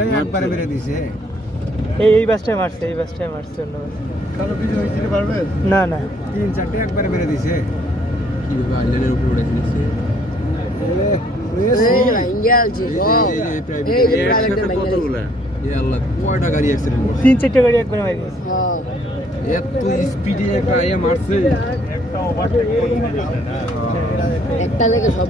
এটাই একবারে মেরে দিছে। এই বাসটাই মারছে অন্য বাস। কারো কিছু হইতে পারবে না না, 3-4টে একবারে মেরে দিছে। কিভাবে আইল্যান্ডের উপরে উঠে দিচ্ছে আল্লাহ কয়টা গাড়ি অ্যাক্সিডেন্ট করছে 3-4টে গাড়ি একবারে মারি দিয়েছে। এত স্পিডে একটা মারছে একটা লেগে সব